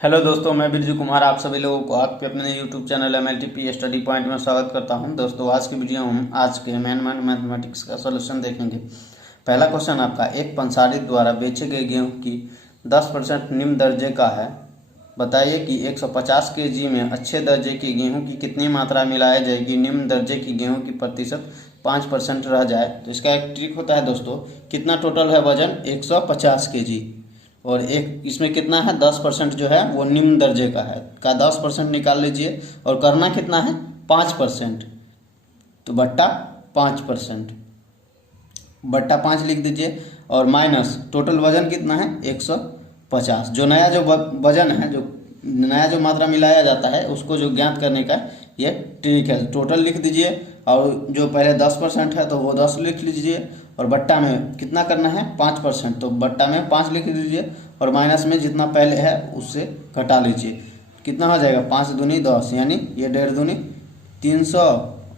Hello दोस्तों, मैं बिरजू कुमार आप सभी लोगों को आपके अपने YouTube channel MLTP study point में स्वागत करता हूं। दोस्तों, आज की वीडियो हम आज के मैथमेटिक्स का सॉल्यूशन देखेंगे। पहला क्वेश्चन आपका, एक पंसारी द्वारा बेचे गए गेहूं की 10% निम्न दर्जे का है। बताइए कि 150 kg में अच्छे दर्जे की गेहूँ की कितनी मात्रा मिलाई जाएगी निम्न दर्जे की गेहूँ की प्रतिशत 5% रह जाए। तो इसका एक ट्रिक होता है दोस्तों, कितना टोटल है वजन 150 kg और एक इसमें कितना है 10% जो है वो निम्न दर्जे का है, का 10% निकाल लीजिए और करना कितना है 5%, तो बट्टा 5%, बट्टा 5 लिख दीजिए और माइनस टोटल वजन कितना है 150। जो नया जो वजन है, जो नया जो मात्रा मिलाया जाता है उसको जो ज्ञात करने का ये ट्रिक है। टोटल लिख दीजिए और जो पहले 10% है तो वो 10 लिख लीजिए और बट्टा में कितना करना है 5%, तो बट्टा में 5 लिख दीजिए और माइनस में जितना पहले है उससे घटा लीजिए। कितना हो जाएगा 5 दूनी 10, यानी ये 1.5 दूनी 300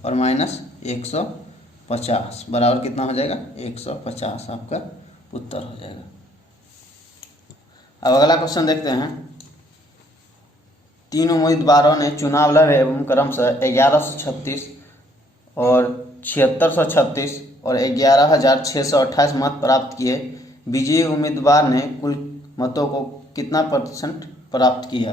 और माइनस 150 बराबर कितना हो जाएगा 150, आपका उत्तर हो जाएगा। अब अगला क्वेश्चन देखते हैं। 3 उम्मीदवारों ने चुनाव लड़े एवं क्रमशः 1136 और 7636 और 11,628 मत प्राप्त किए। विजयी उम्मीदवार ने कुल मतों को कितना % प्राप्त किया।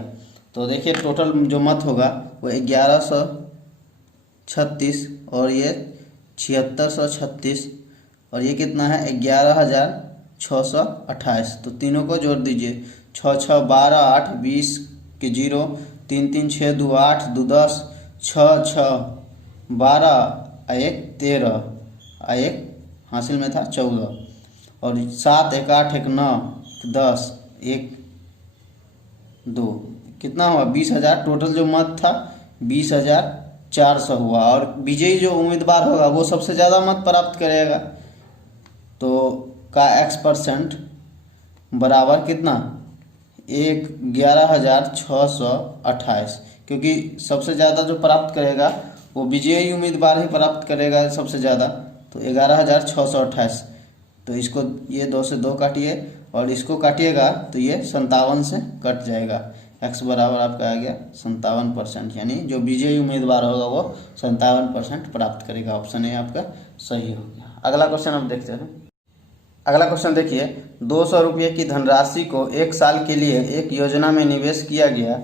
तो देखिए टोटल जो मत होगा वो 1136 और ये 7636 और ये कितना है 11,628। तो तीनों को जोड़ दीजिए, 6 6 12 8 20 के 0, 3 3 6 2 8 2 10, 6 6 12 1 13 1 हासिल में था 14 और 7 1 8 1 9 10 1 2, कितना हुआ 20,000। टोटल जो मत था 20,400 हुआ और विजयी जो उम्मीदवार होगा वो सबसे ज़्यादा मत प्राप्त करेगा। तो का X% बराबर कितना 11,628, क्योंकि सबसे ज़्यादा जो प्राप्त करेगा वो विजयी उम्मीदवार ही प्राप्त करेगा सबसे ज़्यादा। तो 11,628, तो इसको ये 2 से 2 काटिए और इसको काटिएगा तो ये 57 से कट जाएगा। X बराबर आपका आ गया 57%, यानी जो विजयी उम्मीदवार होगा वो 57% प्राप्त करेगा। ऑप्शन ए आपका सही हो गया। अगला क्वेश्चन हम देखते हैं। अगला क्वेश्चन देखिए, 200 रुपये की धनराशि को 1 साल के लिए एक योजना में निवेश किया गया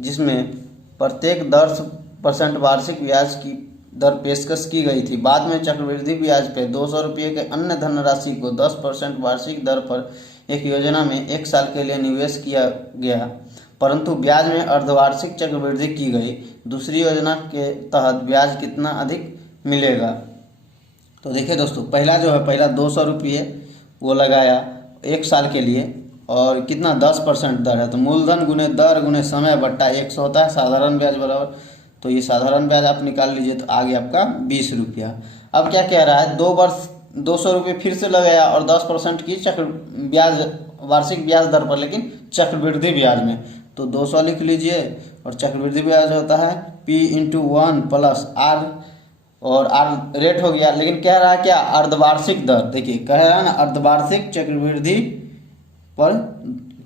जिसमें प्रत्येक 10% वार्षिक ब्याज की दर पेशकश की गई थी। बाद में चक्रवृद्धि ब्याज पे 200 रुपये के अन्य धनराशि को 10% वार्षिक दर पर एक योजना में 1 साल के लिए निवेश किया गया, परंतु ब्याज में अर्धवार्षिक चक्रवृद्धि की गई। दूसरी योजना के तहत ब्याज कितना अधिक मिलेगा। तो देखिए दोस्तों, पहला जो है पहला 200 रुपये वो लगाया 1 साल के लिए और कितना 10% दर है, तो मूलधन गुने दर गुने समय बट्टा 100 होता है साधारण ब्याज बराबर। तो ये साधारण ब्याज आप निकाल लीजिए तो आ गया आपका 20 रुपया। अब क्या कह रहा है 2 वर्ष 200 रुपये फिर से लगाया और 10% की चक्र ब्याज वार्षिक ब्याज दर पर, लेकिन चक्रवृद्धि ब्याज में। तो 200 लिख लीजिए और चक्रवृद्धि ब्याज होता है P/1 प्लस R और R रेट हो गया, लेकिन कह रहा है क्या अर्धवार्षिक दर। देखिए कह रहा है ना अर्धवार्षिक चक्रवृद्धि पर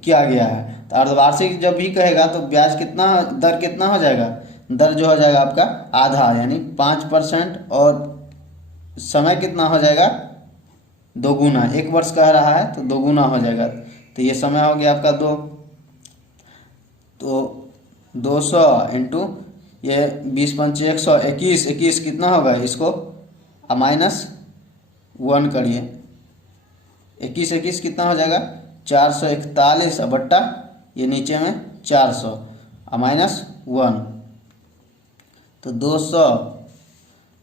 किया गया है, तो अर्धवार्षिक जब भी कहेगा तो ब्याज कितना दर कितना हो जाएगा, दर जो हो जाएगा आपका आधा यानी 5% और समय कितना हो जाएगा 2 गुना। 1 वर्ष कह रहा है तो 2 गुना हो जाएगा, तो ये समय हो गया आपका 2। तो 200 इंटू ये 20 पंच 121, 21 कितना होगा इसको -1 करिए, 21 21 कितना हो जाएगा 441 बट्टा ये नीचे में 400 -1, तो 200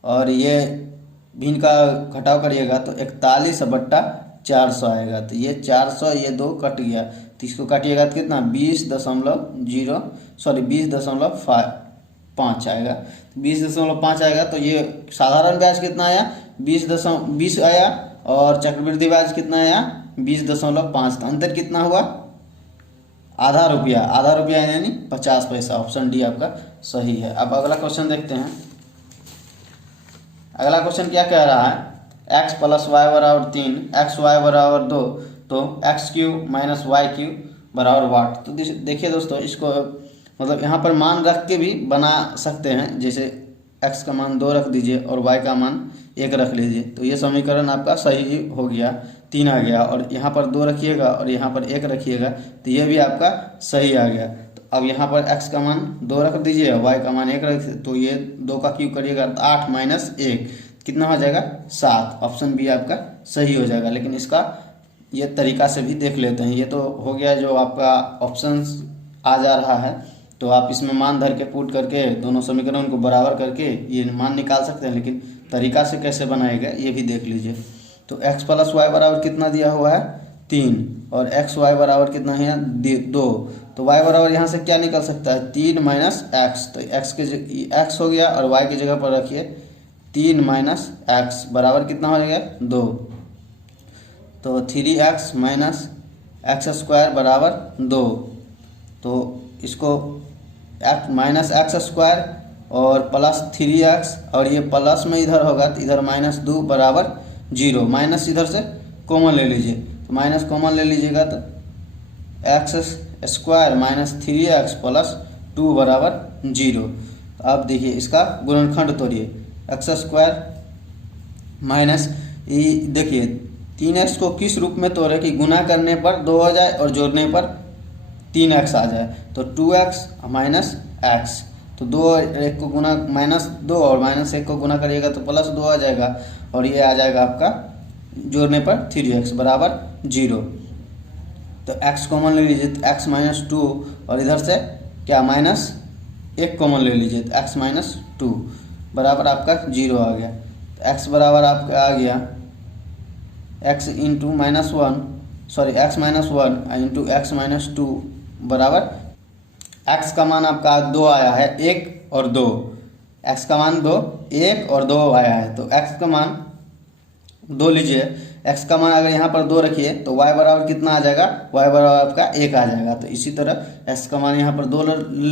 और ये भिन्न का घटाव करिएगा तो 41 बट्टा 400 आएगा। तो ये 400 ये 2 कट गया, तो इसको काटिएगा तो कितना 20.5 आएगा। 20.5 आएगा तो ये साधारण ब्याज कितना आया 20 आया और चक्रवृद्धि ब्याज कितना आया 20.5। तो अंतर कितना हुआ आधा रुपया यानी 50 पैसा। ऑप्शन डी आपका सही है। अब अगला क्वेश्चन देखते हैं। अगला क्वेश्चन क्या कह रहा है, x + y = 3, xy = 2, तो x³ - y³ बराबर वाट। तो देखिए दोस्तों, इसको मतलब यहाँ पर मान रख के भी बना सकते हैं, जैसे x का मान 2 रख दीजिए और y का मान 1 रख लीजिए, तो ये समीकरण आपका सही हो गया, 3 आ गया। और यहाँ पर 2 रखिएगा और यहाँ पर 1 रखिएगा तो ये भी आपका सही आ गया। तो अब यहाँ पर x का मान 2 रख दीजिए और y का मान 1 रख, तो ये 2 का क्यूब करिएगा तो 8 माइनस 1 कितना हो जाएगा 7। ऑप्शन बी आपका सही हो जाएगा। लेकिन इसका ये तरीका से भी देख लेते हैं। ये तो हो गया जो आपका ऑप्शंस आ जा रहा है, तो आप इसमें मान धर के पुट करके दोनों समीकरण को बराबर करके ये मान निकाल सकते हैं। लेकिन तरीका से कैसे बनाएगा ये भी देख लीजिए। तो x प्लस वाई बराबर कितना दिया हुआ है 3 और एक्स वाई बराबर कितना है 2। तो y बराबर यहाँ से क्या निकल सकता है 3 माइनस एक्स। तो x के x हो गया और y की जगह पर रखिए 3 माइनस एक्स बराबर कितना हो जाएगा 2। तो 3x माइनस एक्स स्क्वायर बराबर 2। तो इसको x माइनस एक्स स्क्वायर और प्लस 3x और ये प्लस में इधर होगा तो इधर -2 बराबर 0। माइनस इधर से कॉमन ले लीजिए, तो माइनस कॉमन ले लीजिएगा तो x square minus 3x plus 2 बराबर 0। तो अब देखिए इसका गुणनखंड तोड़िए, एक्स स्क्वायर माइनस देखिए 3x को किस रूप में तोड़े कि गुना करने पर 2 हो जाए और जोड़ने पर 3x आ जाए। तो 2x माइनस एक्स, तो 2 1 को गुना -2 और -1 को गुना करिएगा तो +2 आ जाएगा और ये आ जाएगा आपका जोड़ने पर 3x बराबर 0। तो x कॉमन ले लीजिए तो x माइनस 2 और इधर से क्या -1 कॉमन ले लीजिए तो x माइनस 2 बराबर आपका 0 आ गया। तो x बराबर आपका आ गया x into -1 sorry x minus 1 into x minus 2 बराबर x का मान आपका 2 आया है 1 और 2। x का मान 2 1 और 2 आया है, तो x का मान 2 लीजिए। x का मान अगर यहाँ पर 2 रखिए तो y बराबर कितना आ जाएगा, y बराबर आपका 1 आ जाएगा। तो इसी तरह x का मान यहाँ पर 2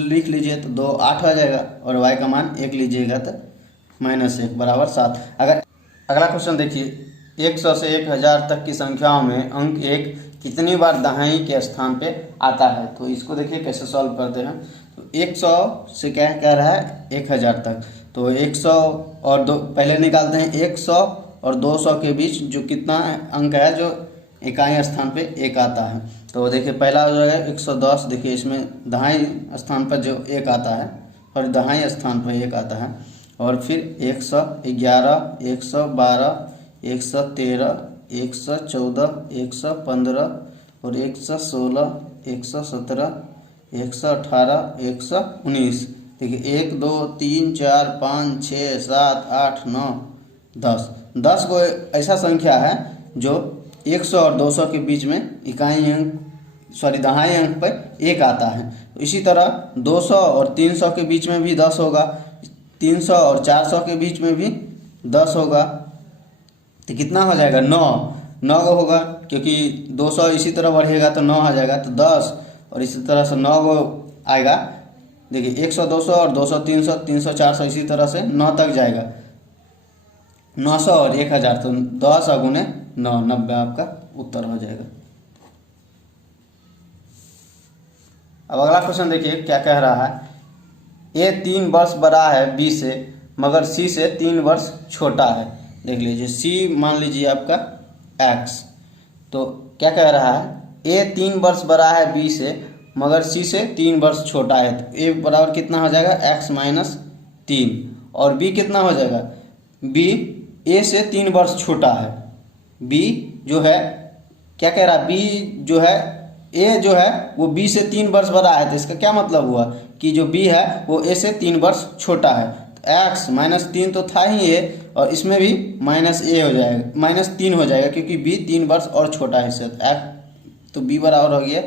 लिख लीजिए तो 2 8 आ जाएगा और y का मान 1 लीजिएगा तो -1 बराबर 7। अगर अगला क्वेश्चन देखिए, 100 से 1000 तक की संख्याओं में अंक 1 कितनी बार दाहिनी के स्थान पे आता है। तो इसको देखिए कैसे सॉल्व करते हैं। तो 100 से क्या कह रहा है 1000 तक, तो 100 और 2 पहले निकालते हैं। 100 और 200 के बीच जो कितना अंक है जो इकाई स्थान पे 1 आता है। तो देखिए पहला हो जाएगा 110। देखिए इसमें दाहिनी स्थान पर जो 1 आता है और दाहिनी स्थान पर 1 आता है। और फिर 111 112 113 114 115 और 116 117 118 119। देखिए 1 2 3 4 5 6 7 8 9 10 को ऐसा संख्या है जो 100 और 200 के बीच में इकाई अंक सॉरी दहाई अंक पर 1 आता है। तो इसी तरह 200 और 300 के बीच में भी 10 होगा, 300 और 400 के बीच में भी 10 होगा। तो कितना हो जाएगा 9 को होगा, क्योंकि 200 इसी तरह बढ़ेगा तो 9 आ जाएगा। तो 10 और इसी तरह से 9 को आएगा। देखिए 100 200 और 200 300 300 400 इसी तरह से 9 तक जाएगा। 900 और 1000 तो 10 गुने 9 90 आपका उत्तर हो जाएगा। अब अगला क्वेश्चन देखिए क्या कह रहा है। ए 3 वर्ष बड़ा है बी से मगर सी से 3 वर्ष छोटा है। देख लीजिए सी मान लीजिए आपका x, तो क्या कह रहा है ए 3 वर्ष बड़ा है बी से मगर सी से 3 वर्ष छोटा है। तो ए बराबर कितना हो जाएगा x माइनस 3 और बी कितना हो जाएगा बी ए से 3 वर्ष छोटा है। बी जो है क्या कह रहा है बी जो है ए जो है वो बी से 3 वर्ष बड़ा है। तो इसका क्या मतलब हुआ कि जो बी है वो ए से 3 वर्ष छोटा है। तो x -3 तो था ही ए और इसमें भी -a हो जाएगा -3 हो जाएगा क्योंकि b 3 वर्ष और छोटा है इससे। तो b बराबर हो गया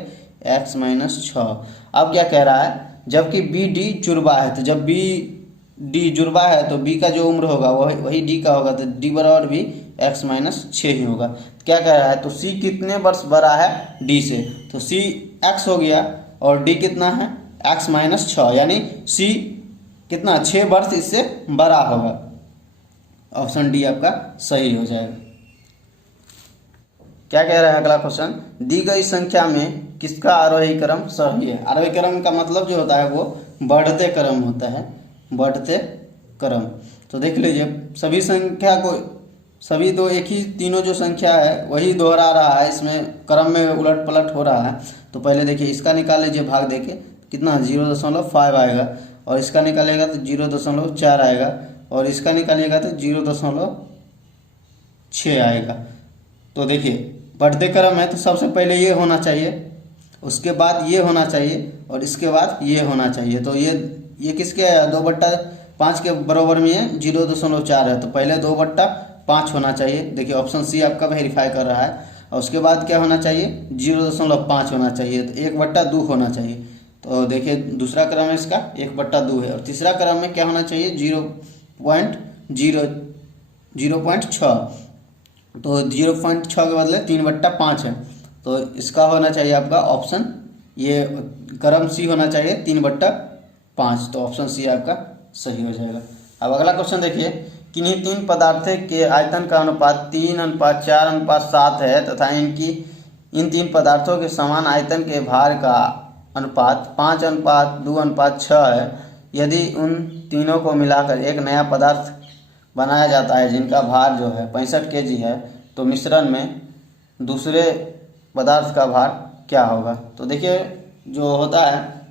x -6। अब क्या कह रहा है जबकि बी डी जुड़वा है, तो जब बी डी जुड़वा है तो बी का जो उम्र होगा वही डी का होगा, तो डी बराबर भी x -6 ही होगा। तो क्या कह रहा है तो सी कितने वर्ष बड़ा है डी से, तो सी x हो गया और डी कितना है x -6 यानी सी कितना 6 वर्ष इससे बड़ा होगा। ऑप्शन डी आपका सही हो जाएगा। क्या कह रहा है अगला क्वेश्चन, दी गई संख्या में किसका आरोही क्रम सही है। आरोही क्रम का मतलब जो होता है वो बढ़ते क्रम होता है, बढ़ते क्रम। तो देख लीजिए सभी संख्या को, सभी दो एक ही, तीनों जो संख्या है वही दोहरा रहा है, इसमें क्रम में उलट पलट हो रहा है। तो पहले देखिए इसका निकाल लीजिए भाग देके, कितना 0.5 आएगा, और इसका निकालेगा तो 0.4 आएगा, और इसका निकालिएगा तो 0.6 आएगा। तो देखिए बढ़ते क्रम है तो सबसे पहले ये होना चाहिए, उसके बाद ये होना चाहिए, और इसके बाद ये होना चाहिए। तो ये किसके है, 2/5 के बराबर में है, 0.4 है, तो पहले 2/5 होना चाहिए। देखिए ऑप्शन सी आपका वेरीफाई कर रहा है। और उसके बाद क्या होना चाहिए, 0.5 होना चाहिए, तो 1/2 होना चाहिए। तो देखिए दूसरा क्रम है इसका 1/2 है, और तीसरा क्रम में क्या होना चाहिए, 0.6। तो 0.6 के बदले 3/5 है, तो इसका होना चाहिए आपका ऑप्शन, ये क्रम सी होना चाहिए 3/5। तो ऑप्शन सी आपका सही हो जाएगा। अब अगला क्वेश्चन देखिए, किन्हीं 3 पदार्थों के आयतन का अनुपात 3:4:7 है तथा इन 3 पदार्थों के समान आयतन के भार का अनुपात 5:2:6 है। यदि उन तीनों को मिलाकर एक नया पदार्थ बनाया जाता है जिनका भार जो है 65 kg है, तो मिश्रण में दूसरे पदार्थ का भार क्या होगा। तो देखिए जो होता है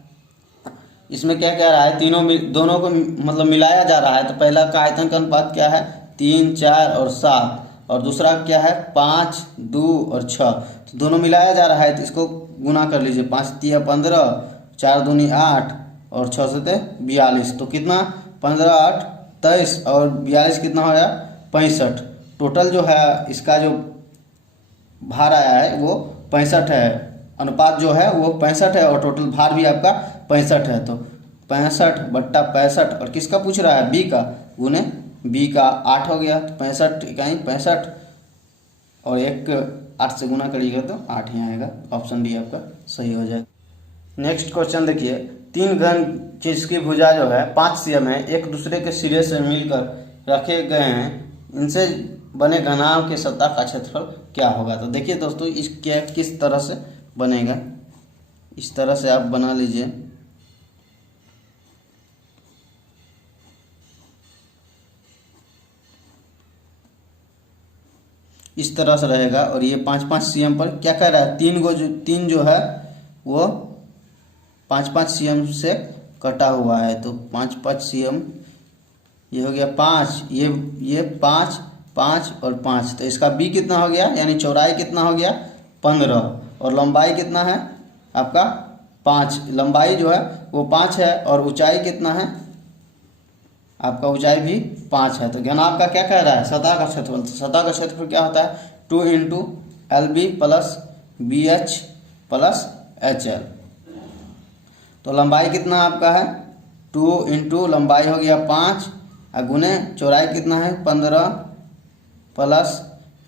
इसमें क्या कह रहा है, दोनों को मतलब मिलाया जा रहा है। तो पहला का आयतन का अनुपात क्या है, 3, 4 और 7, और दूसरा क्या है 5, 2 और 6। तो दोनों मिलाया जा रहा है, तो इसको गुना कर लीजिए, 5×3 = 15, 4×2 = 8 और 6×7 = 42। तो कितना 15, 8, 23 और 42 कितना हो गया 65। टोटल जो है इसका जो भार आया है वो 65 है, अनुपात जो है वो 65 है, और टोटल भार भी आपका 65 है। तो 65/65, और किसका पूछ रहा है, बी का, गुने बी का 8 हो गया, तो 65 इकाई 65, और 8 से गुना करिएगा तो 8 ही आएगा। ऑप्शन डी आपका सही हो जाएगा। नेक्स्ट क्वेश्चन देखिए, 3 घन जिसकी भुजा जो है 5 cm है, एक दूसरे के सिरे से मिलकर रखे गए हैं, इनसे बने घनाभ के सतह का क्षेत्रफल क्या होगा। तो देखिए दोस्तों इसके किस तरह से बनेगा, इस तरह से आप बना लीजिए। इस तरह से रहेगा, और ये 5-5 cm पर क्या कह रहा है, 3 जो है वो 5-5 cm से कटा हुआ है। तो 5-5 cm, ये हो गया 5, ये 5, 5 और 5। तो इसका b कितना हो गया, यानी चौड़ाई कितना हो गया 15, और लंबाई कितना है आपका 5। लंबाई जो है वो 5 है, और ऊंचाई कितना है आपका, ऊंचाई भी 5 है। तो घनाभ का क्या कह रहा है, सतह का क्षेत्रफल। तो सतह का क्षेत्रफल क्या होता है, 2 × LB + BH + HL। तो लंबाई कितना आपका है 2 × लंबाई हो गया 5, और गुने चौड़ाई कितना है 15, प्लस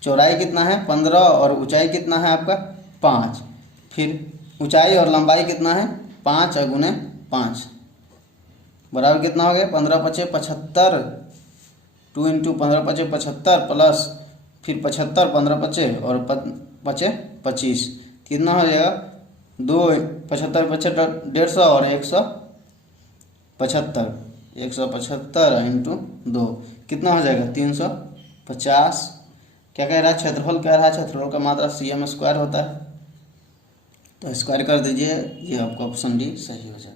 चौड़ाई कितना है 15, और ऊंचाई कितना है आपका 5। फिर ऊंचाई और लंबाई कितना है 5, और गुने 5 बराबर कितना हो गया 15×5 = 75, 2 × 15×5 = 75, प्लस फिर 75, 15×5 और 5 = 25, कितना हो जाएगा 2, 75, 25 150, और 175, 175 × 2 कितना हो जाएगा 350। क्या कह रहा है, क्षेत्रफल कह रहा है, क्षेत्रफल का मात्रा cm² होता है, तो स्क्वायर कर दीजिए, ये आपका ऑप्शन डी सही हो जाएगा।